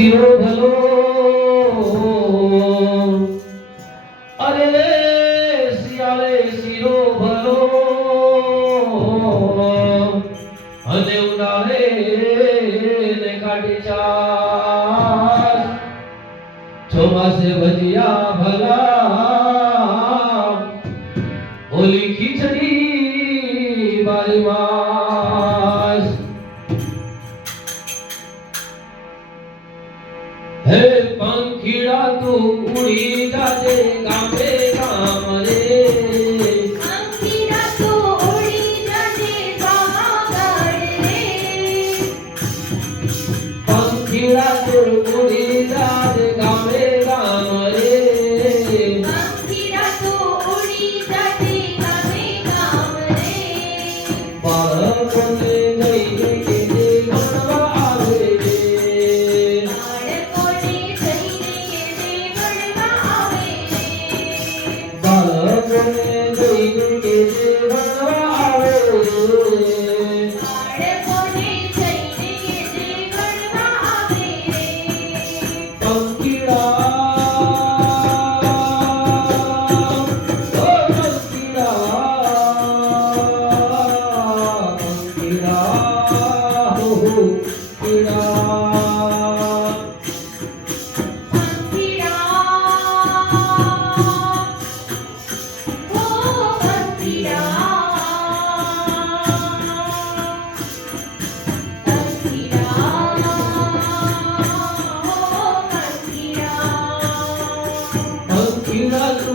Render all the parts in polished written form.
શિરો ભલો અરે શિયાળે શિરો ભલો અને ઉનાળે ને કાઢી ચાસ ચોમાસે ભજીયા ભલા ઓલી ખીચડી બારી માસ હે પંખીડા તું ઉડી જાજે ગામે ગામ રે પંખીડા તું ઉડી જાજે ગામ રે પંખીડા તું ઉડી જાજે ગામે ગામ રે પંખીડા તું ઉડી જાજે ગામે ગામ રે બાળકોને લઈને કેજે ભણવા આવે રે બાળકોને જઈને કેજે ભણવા આવે બાળકોને લઈને કેજે ભણવા આવે રે પંખીડા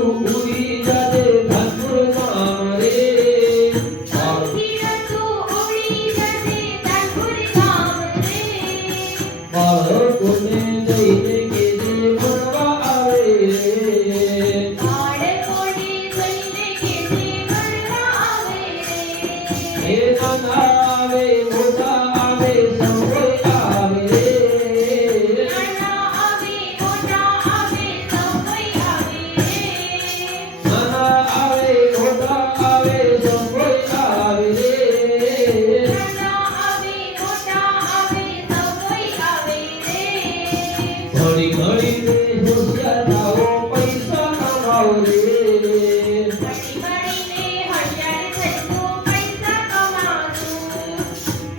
ઉડી જાજે ધાનપુર ગામ રે પંખીડા તું ઉડી જાજે ધાનપુર ગામ રે બાળકોને લઈને કેજે ભણવા આવે રે બાળકોને લઈને કેજે ભણવા આવે એ નાના આવે મોટા આવે સૌએ આવે રે નાના આવે મોટા આવે સૌએ આવે નાના આવે મોટા આવે સૌએ આવે રે નાના આવે મોટા આવે સૌએ આવે ઘડી ઘડીને હોશિયાર થાઓ પૈસા કમાઓ રે ઘડીને હોશિયાર થઈશું પૈસા કમાશું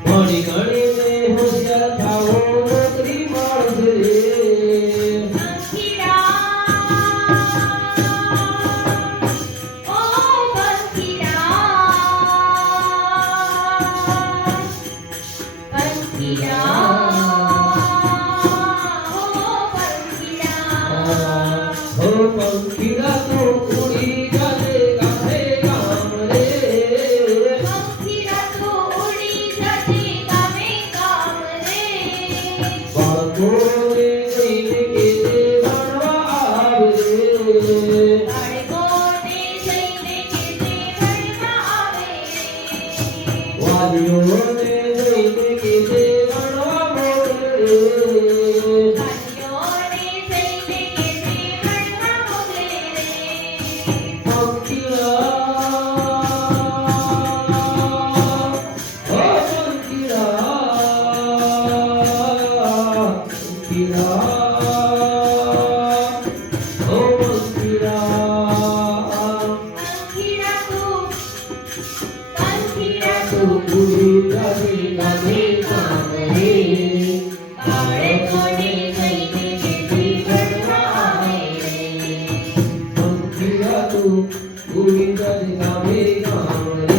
ઘડી ઘડીને હોશિયાર થાઓ નોકરી મળશે રે પંખીડા ઓ પંખીડા પંખીડા ઓ પંખીડા હો પંખીડા તો ઉડી જાજે ગામે ગામ રે પંખીડા તું ઉડી જાજે ગામે ગામ રે બાળકોને લઈને કેજે ભણવા આવે રે બાળકોને જઈને કેજે ભણવા આવે વાલીઓને લઈને કેજે ભણવા મોકલે રે વાલીઓને જઈને કેજે ભણવા મોકલે રે પંખીડા ઓ પંખીડા તું ઉડી જાજે ગામે ગામ રે બાળકોને જઈને કેજે ભણવા આવે પંખીડા તું ઉડી જાજે ગામે ગામ રે